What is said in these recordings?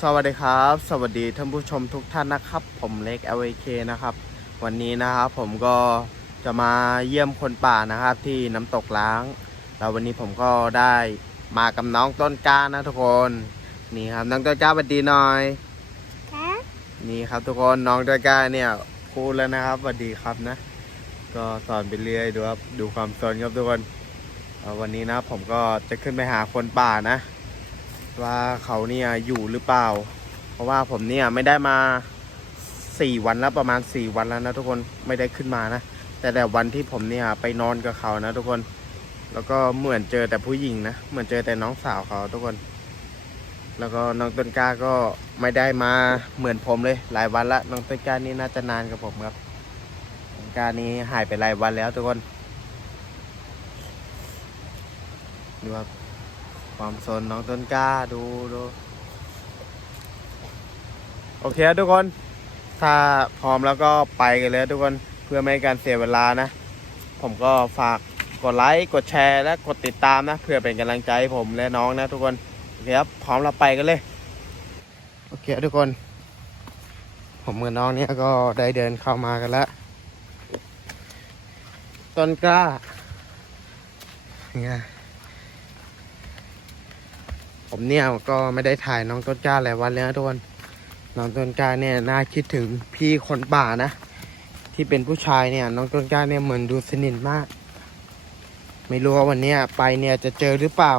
สวัสดีครับ สวัสดีท่านผู้ชมทุกท่านนะครับ ผมเล็ก LAK นะครับ วันนี้นะครับผมก็จะมาเยี่ยมคนป่านะครับ ที่น้ำตกล้าง แล้ววันนี้ผมก็ได้มากับน้องต้นกล้านะทุกคนนี่ครับน้องต้นกล้าสวัสดีหน่อยครับนี่ครับทุกคนน้องต้นกล้าเนี่ยพูดแล้วนะครับสวัสดีครับนะ ก็สอนไปเรื่อยดูครับดูความสนครับทุกคนเอ่อวันนี้นะผมก็จะขึ้นไปหาคนป่านะ ว่าเขาเนี่ยอยู่หรือเปล่า เพราะว่าผมเนี่ยไม่ได้มาสี่วันแล้วประมาณสี่วันแล้วนะทุกคนไม่ได้ขึ้นมานะแต่แต่วันที่ผมเนี่ยไปนอนกับเขานะทุกคน แล้วก็เหมือนเจอแต่ผู้หญิงนะเหมือนเจอแต่น้องสาวเขาทุกคน แล้วก็น้องต้นกล้าก็ไม่ได้มาเหมือนผมเลย หลายวันละน้องต้นกล้านี่น่าจะนานกับผมครับต้นกล้านี้หายไปหลายวันแล้วทุกคนดูครับ ความสนน้องต้นกล้าดูดูโอเคครับทุกคน ถ้าพร้อมแล้วก็ไปกันเลยทุกคนเพื่อไม่ให้การเสียเวลานะ ผมก็ฝากกดไลค์กดแชร์และกดติดตามนะ เพื่อเป็นกำลังใจผมและน้องนะทุกคนโอเคครับพร้อมเราไปกันเลยโอเคครับทุกคน ผมกับน้องเนี่ยก็ได้เดินเข้ามากันแล้วต้นกล้าไง ผมเนี่ยก็ไม่ได้ถ่ายน้องต้นกล้าหลายวันแล้วทุกคนน้องต้นกล้าเนี่ยน่าคิดถึงพี่คนป่านะ ที่เป็นผู้ชายเนี่ย น้องต้นกล้าเนี่ยเหมือนดูสนิทมาก ไม่รู้ว่าวันนี้ไปเนี่ยจะเจอหรือเปล่า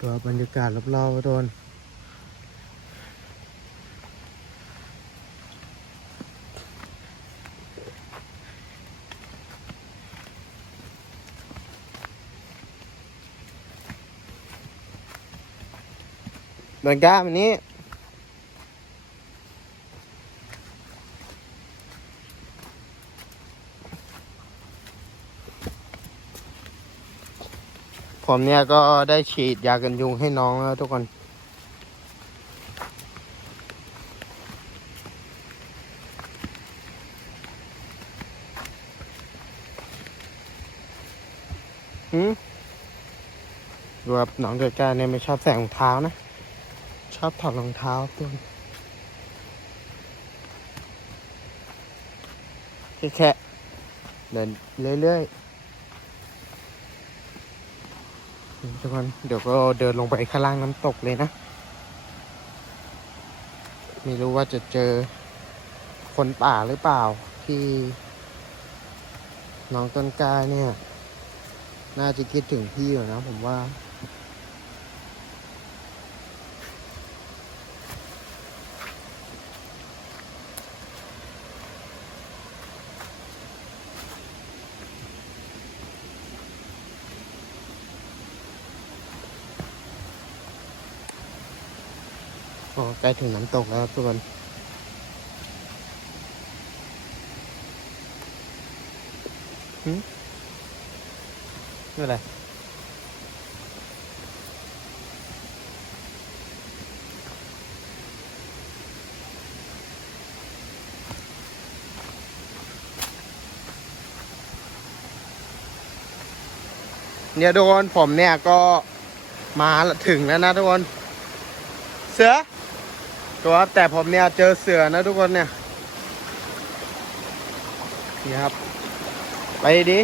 ตัวบรรยากาศรอบๆทุกคน เดินก้าวันนี้ ผมเนี่ยก็ได้ฉีดยากันยุงให้น้องแล้วทุกคนหืมดูแบบน้องเกิดกาเนี่ยไม่ชอบใส่รองเท้านะ อบถอดรองเท้าตัวแค่แค่เดินเรื่อยๆทุกคนเดี๋ยวก็เดินลงไปข้างล่างน้ำตกเลยนะ ไม่รู้ว่าจะเจอคนป่าหรือเปล่าที่น้องต้นกล้าเนี่ย น่าจะคิดถึงพี่อยู่นะผมว่า ใกล้ถึงน้ำตกแล้วทุกคนหืมนี่อะไรเนี่ยทุกคนผมเนี่ยก็มาถึงแล้วนะทุกคน เสือ ตัวครับแต่ผมเนี่ยเจอเสือนะทุกคนเนี่ยนี่ครับ ไปดิ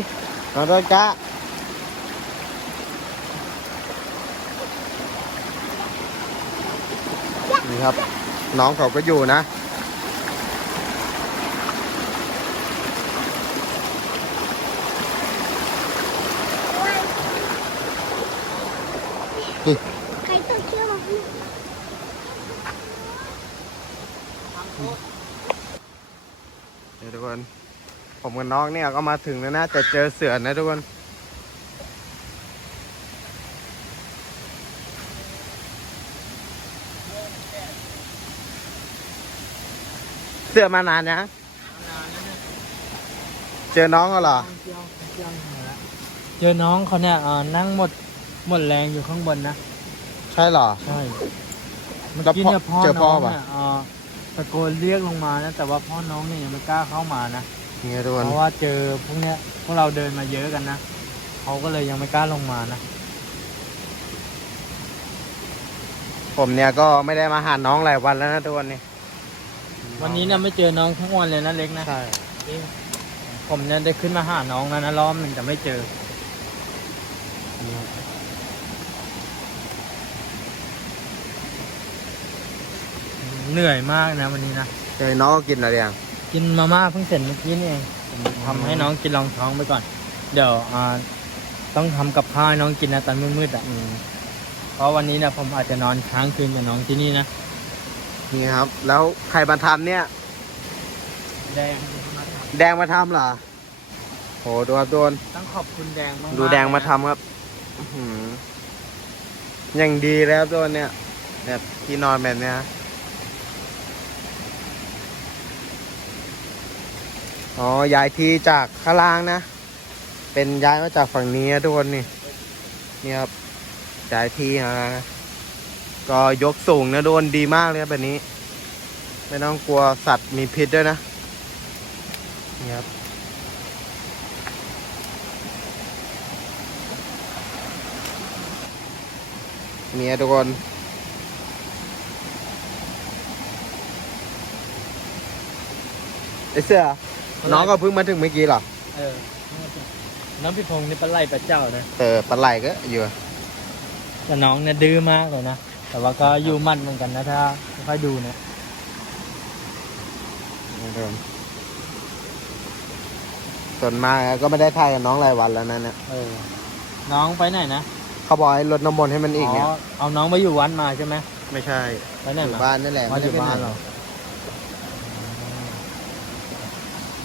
น้องต้นกะนี่ครับ น้องเขาก็อยู่นะ ใครต้องเชื่อมาพี่ เดี๋ยวทุกคน ผมกับน้องเนี่ยก็มาถึงแล้วนะแต่เจอเสือนะทุกคนเสือมานานนะเจอน้องเขาเหรอ เจอน้องเขาเนี่ยเอ่อนั่งหมดหมดแรงอยู่ข้างบนนะ ใช่เหรอ ใช่เมื่อแล้วกี้พ่อเนี่ยพ่อเจอพ่น้อองปะ เนี่ยเอ่อ ตะโกนเรียกลงมานะแต่ว่าพ่อน้องเนี่ยยังไม่กล้าเข้ามานะนี่ทุกคนเพราะว่าเจอพวกเนี้ยพวกเราเดินมาเยอะกันนะเขาก็เลยยังไม่กล้าลงมานะผมเนี่ยก็ไม่ได้มาหาน้องหลายวันแล้วนะทุกคนนี่วันนี้เนี่ยไม่เจอน้องทั้งวันเลยนะเล็กนะใช่ผมเนี่ยได้ขึ้นมาหาน้องแล้วนะรอบหนึ่งแต่ไม่เจอ เหนื่อยมากนะวันนี้นะเจอน้องก็กินอะไรอย่างกินมาม่าเพิ่งเสร็จเมื่อกี้นี่เองผมทำให้น้องกินรองท้องไปก่อน เดี๋ยวอ่าต้องทำกับข้าวให้น้องกินนะตอนมืดๆอะอืมเพราะวันนี้เนี่ยผมอาจจะนอนค้างคืนกับน้องที่นี่นะนี่ครับ แล้วใครมาทำเนี่ย แดงแดงมาทำเหรอโหดูครับโดน ต้องขอบคุณแดงมากๆดูแดงมาเลยนะทำครับอื้อหืออย่างดีแล้วตัวเนี่ยแบบที่นอนแบบเนี้ย อ๋อ ย้ายที่จากข้างล่างนะ เป็นย้ายมาจากฝั่งนี้นะทุกคนนี่ นี่ครับ ย้ายที่มาก็ยกสูงนะโดนดีมากเลยแบบนี้ ไม่ต้องกลัวสัตว์มีพิษด้วยนะ นี่ครับเมียทุกคน ไอเสือ น้องก็เพิ่งมาถึงเมื่อกี้เหรอ เออ น้องพี่พงษ์นี่ปลาไหลปลาเจ้านะ เออปลาไหลก็อยู่แต่น้องเนี่ยดื้อมากเลยนะ แต่ว่าก็อยู่มั่นเหมือนกันนะถ้าค่อยดูนะส่วนมากก็ไม่ได้ถ่ายกับน้องรายวันแล้วนะเนี่ย เออ น้องไปไหนนะ เขาบอกให้ลดน้ำมนต์ให้มันอีกเนี่ย เอาน้องไปอยู่วัดมาใช่ไหม ไม่ใช่ ไปไหนอยู่มาบ้านนั่นแหละวัดอยู่ไม่ได้บ้านไปไหเรา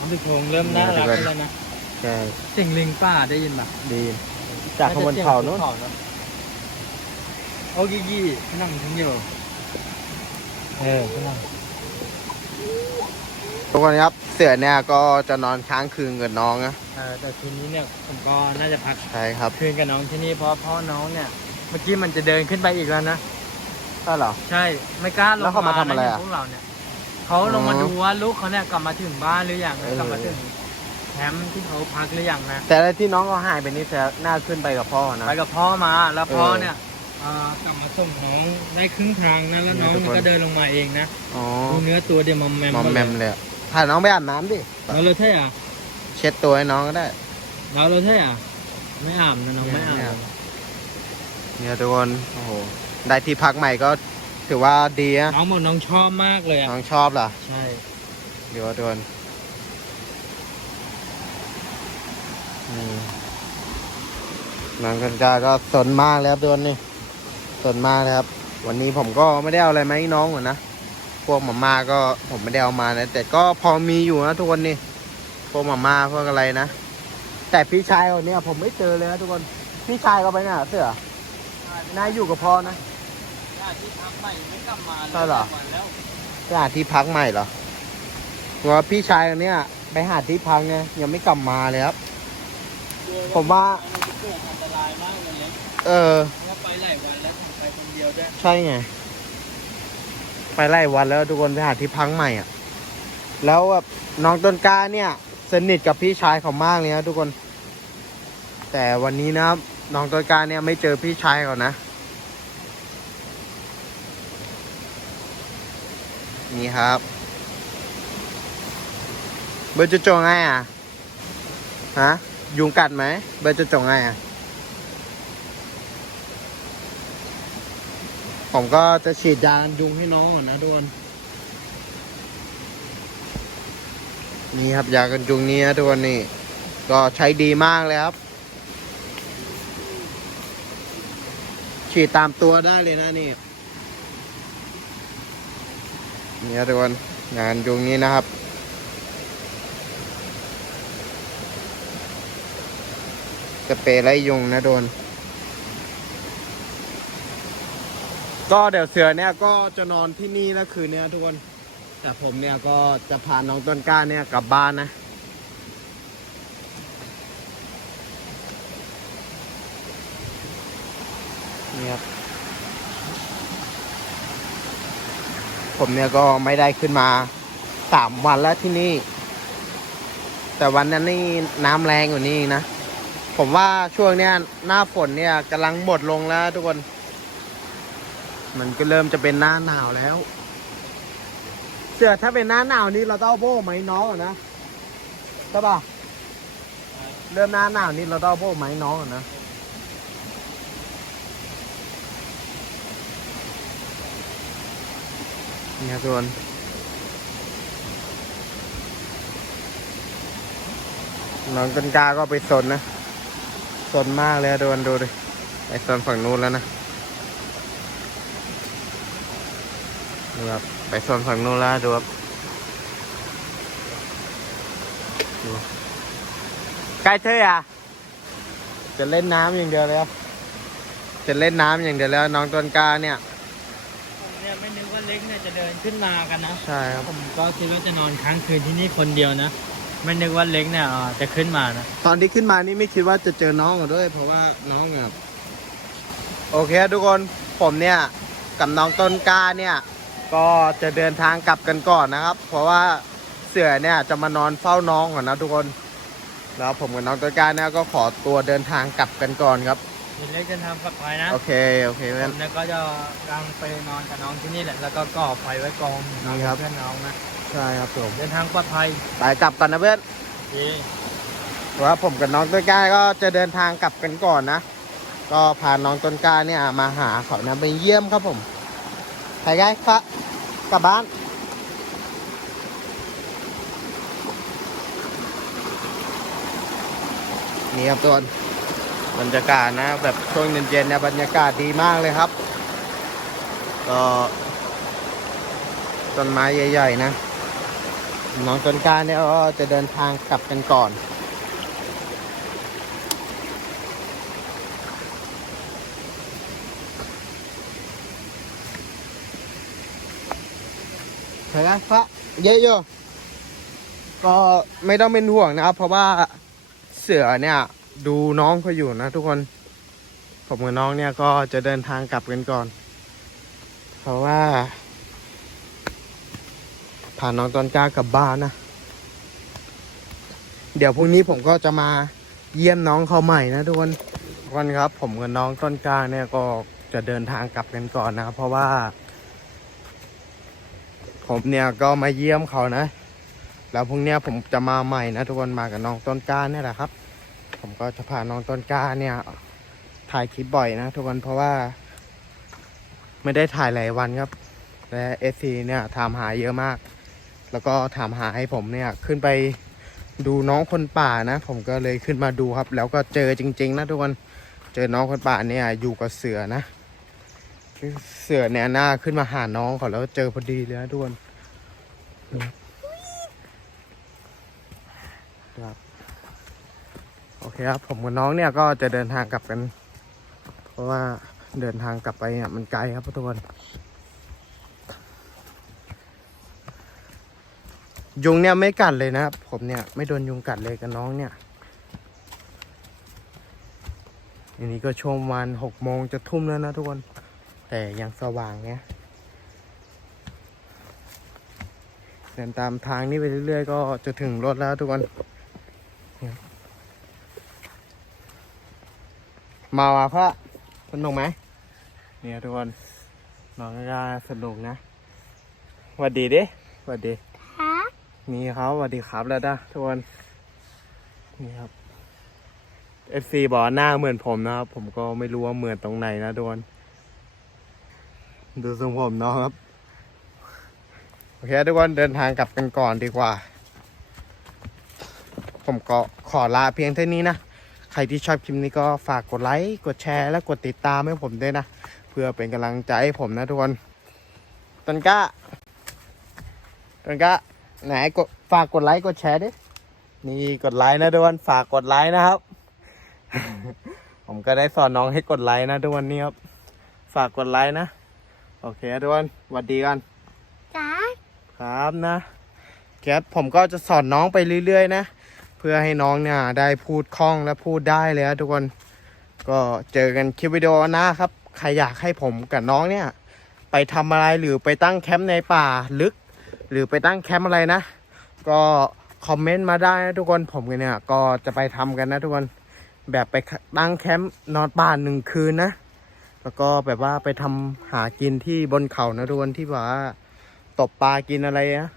น้องพี่พงษ์เริ่มน่ารักขึ้นแล้วนะใช่เสิ่งลิงป้าได้ยินปะดี จากข้างบนเขานู้นโอ้กี้กี้นั่งทั้งอยู่เออนั่งทุกคนครับ เสือเนี่ยก็จะนอนค้างคืนกับน้องนะเออแต่ทีนี้เนี่ยผมก็น่าจะพักใช่ครับคืนกับน้องที่นี่เพราะพ่อน้องเนี่ย เมื่อกี้มันจะเดินขึ้นไปอีกแล้วนะก็เหรอใช่ไม่กล้าลงแล้วเขามาทำอะไรอะนพวกเราเนี่ย เขาลงมาอ๋อดูว่าลูกเขาเนี่ยกลับมาถึงบ้านหรือยังเออกลับมาถึงแคมป์ที่เขาพักหรือยังนะแต่ที่น้องเขาหายไปนี่แสน่าขึ้นไปกับพ่อนะไปกับพ่อมาแล้วพ่อเออเนี่ยอ่ากลับมาส่งน้องได้ครึ่งทางนะแล้วน้องเนี่ยทุกคนก็เดินลงมาเองนะอ๋อดูเนื้อตัวเดียวมอมแมมมอมแมมเลยอะพาน้องไปอาบน้ำดิแล้วเราใช่อะเช็ดตัวให้น้องก็ได้แล้วเราใช่อะไม่อาบนะน้องไม่อาไม่อาบบเนี่ยทุกคนโอ้โหได้ที่พักใหม่ก็ ถือว่าดีนะน้องบอกน้องชอบมากเลยอะน้องชอบเหรอ ใช่เดี๋ยวทุกคนนี่น้องกันกาก็สนมากเลยครับทุกคนนี่สนมากเลยครับ วันนี้ผมก็ไม่ได้เอาอะไรมาให้น้องหรอกนะพวกหมาม่าก็ผมไม่ได้เอามานะ แต่ก็พอมีอยู่นะทุกคนนี่พวกหมาม่าพวกอะไรนะแต่พี่ชายคนเนี้ยผมไม่เจอเลยนะทุกคนพี่ชายเขาไปไหนอะเสือนายอยู่กับพ่อนะ ญาติที่พักใหม่ไม่กลับมาใช่เหรอวันแล้วไปหาที่พักใหม่เหรอเพราะว่าพี่ชายคนเนี้ยไปหาที่พักไงยังไม่กลับมาเลยครับผมว่า นจะเกิดอันตรายมากเลยเล็กเออ เพราะว่าไปหลายวันแล้วผมไปคนเดียวด้วยใช่ไง ไปไล่วันแล้วทุกคนไปหาที่พักใหม่อะ แล้วแบบน้องต้นกล้าเนี่ย สนิทกับพี่ชายเขามากเลยนะทุกคน แต่วันนี้นะครับน้องต้นกล้าเนี่ยไม่เจอพี่ชายเขานะ นี่ครับ เบอร์จะจงไงอะ ฮะ ยุงกัดไหม เบอร์จะจงไงอะ ผมก็จะฉีดยานยุงให้น้องนะทุกคนนี่ครับยากันยุงนี้นะทุกคนนี่ ก็ใช้ดีมากเลยครับ ฉีดตามตัวได้เลยนะนี่ นี่ทุกคนงานยุงนี้นะครับสเปรย์ไล่ยุงนะโดน ก็เดี๋ยวเสือเนี่ยก็จะนอนที่นี่นะคืนเนี้ยทุกคน แต่ผมเนี่ยก็จะพาน้องต้นกล้าเนี่ยกลับบ้านนะ นี่ครับ ผมเนี่ยก็ไม่ได้ขึ้นมาสามวันแล้วที่นี่ แต่วันนั้นนี่น้ำแรงกว่นี้นะ ผมว่าช่วงเนี้ยหน้าฝนเนี่ยกำลังหมดลงแล้วทุกคน มันก็เริ่มจะเป็นหน้าหนาวแล้ว เสือถ้าเป็นหน้าหนาวนี่เราต้องเอาโบ้ไหมน้องอะนะใช่ป่ะเริ่มหน้าหนาวนี่เราต้องเอาโบ้ไหมน้องอะนะ นี่ครับทุกคนน้องต้นกาก็ไปสนนะสนมากเลยทุกคนดูดิไปสนฝั่งนู้นแล้วนะดูครับไปสนฝั่งนู้นแล้วดูครับดูใกล้เธออะจะเล่นน้ำอย่างเดียวเลยครับจะเล่นน้ำอย่างเดียวแล้ว น้องต้นกาเนี่ย เนี่ยไม่นึกว่าเล็กเนี่ยจะเดินขึ้นมากันนะใช่ครับผมก็คิดว่าจะนอนค้างคืนที่นี่คนเดียวนะไม่นึกว่าเล็กเนี่ยอ่าจะขึ้นมานะตอนที่ขึ้นมานี่ไม่คิดว่าจะเจอน้องกันด้วย เพราะว่าน้องแบบโอเค ทุกคนผมเนี่ยกับน้องต้นกล้าเนี่ยก็จะเดินทางกลับกันก่อนนะครับ เพราะว่าเสือเนี่ยจะมานอนเฝ้าน้องก่อนนะทุกคน แล้วผมกับน้องต้นกล้าเนี่ยก็ขอตัวเดินทางกลับกันก่อนครับ มีเล็กเดินทางปลอดภัยนะโอเค โอเคผเพื่อน มเนี่ยก็จะกางไปนอนกับน้องที่นี่แหละ แล้วก็ก่อไฟไว้กองนอนนี่ครับเพื่อนน้องนะใช่ครับผมเดินทางปลอดภัยไปกลับกันนะเพื่อนดี เพราะว่าผมกับน้องต้นกล้าก็จะเดินทางกลับกันก่อนนะ ก็พาน้องต้นกล้าเนี่ยมาหาเขานะไปเยี่ยมครับผมไปไงครับกลับบ้าน นี่ครับทุกคน บรรยากาศนะแบบช่วงเย็นๆเนี่ยบรรยากาศดีมากเลยครับ ก็ต้นไม้ใหญ่ๆนะ น้องต้นกาเนี่ยก็จะเดินทางกลับกันก่อนเห็นไหมพระเยอะอยู่ก็ไม่ต้องเป็นห่วงนะครับ เพราะว่าเสือเนี่ย ดูน้องเขาอยู่นะทุกคน ผมกับน้องเนี่ยก็จะเดินทางกลับกันก่อน เพราะว่าพานน้องตอนกล้ากลับบ้านนะ เดี๋ยวพรุ่งนี้ผมก็จะมาเยี่ยมน้องเขาใหม่นะทุกคนทุกคนครับ ผมกับน้องต้นกล้าเนี่ยก็จะเดินทางกลับกันก่อนนะครับเพราะว่า ผมเนี่ยก็มาเยี่ยมเขานะ แล้วพรุ่งนี้ผมจะมาใหม่นะทุกคนมากับน้องต้นกล้าเนี่ยแหละครับ ผมก็จะพาน้องต้นกล้าเนี่ยถ่ายคลิปบ่อยนะทุกคนเพราะว่า ไม่ได้ถ่ายหลายวันครับ และเอซีเนี่ยถามหาเยอะมาก แล้วก็ถามหาให้ผมเนี่ยขึ้นไปดูน้องคนป่านะ ผมก็เลยขึ้นมาดูครับ แล้วก็เจอจริง ๆ นะทุกคนเจอน้องคนป่าเนี่ยอยู่กับเสือนะเสือเนี่ยหน้าขึ้นมาหาน้องเขาแล้วเจอพอดีเลยนะทุกคนครับ โอเคครับ ผมกับน้องเนี่ยก็จะเดินทางกลับกัน เพราะว่าเดินทางกลับไปเนี่ยมันไกลครับทุกคนยุงเนี่ยไม่กัดเลยนะครับผมเนี่ยไม่โดนยุงกัดเลยกับน้องเนี่ยอันนี้ก็ช่วงวันหกโมงจะทุ่มแล้วนะทุกคน แต่ยังสว่างเนี่ยเดินตามทางนี้ไปเรื่อยๆ ก็จะถึงรถแล้วทุกคนเนี่ย มาว่ะพระสนุกไหมเนี่ยทุกคนน้องก็สนุกนะหวัดดีดิหวัดดีครับนี่ครับสวัสดีครับแล้วนะทุกคนนี่ครับ FC บอกว่าหน้าเหมือนผมนะครับ ผมก็ไม่รู้ว่าเหมือนตรงไหนนะทุกคนดูทรงผมเนาะครับ โอเคทุกคนเดินทางกลับกันก่อนดีกว่า ผมก็ขอลาเพียงเท่านี้นะ ใครที่ชอบคลิปนี้ก็ฝากกดไลค์ กดแชร์และกดติดตามให้ผมด้วยนะ เพื่อเป็นกำลังใจให้ผมนะทุกคนต้นกล้าต้นกล้าไหนกดฝากกดไลค์กดแชร์ดิ นี่กดไลค์นะทุกคนฝากกดไลค์นะครับ ผมก็ได้สอนน้องให้กดไลค์นะทุกวันนี้ครับ ฝากกดไลค์นะ โอเคทุกคนสวัสดีกันจ้าครับนะแก๊ปผมก็จะสอนน้องไปเรื่อยๆนะเพื่อให้น้องเนี่ยได้พูดคล่องและพูดได้เลยนะทุกคนก็เจอกันคลิปวิดีโอหน้าครับ ใครอยากให้ผมกับน้องเนี่ย ไปทำอะไรหรือไปตั้งแคมป์ในป่าลึก หรือไปตั้งแคมป์อะไรนะ ก็คอมเมนต์มาได้นะทุกคนผมกันเนี่ยก็จะไปทำกันนะทุกคนแบบไปตั้งแคมป์นอนป่าหนึ่งคืนนะ แล้วก็แบบว่าไปทำหากินที่บนเขานะทุกคนที่ว่าตบปลากินอะไรนะ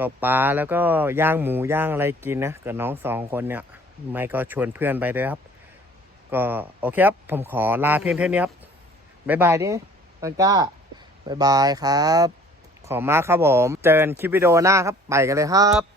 ตบปลาแล้วก็ย่างหมูย่างอะไรกินนะกับน้องสองคนเนี่ย ไม่ก็ชวนเพื่อนไปด้วยครับ ก็โอเคครับ ผมขอลาเพียงเท่านี้ครับบ๊ายบายดิตันก้าบ๊ายบายครับ ขอบมากครับผม เจอกันคลิปวิดีโอหน้าครับ ไปกันเลยครับ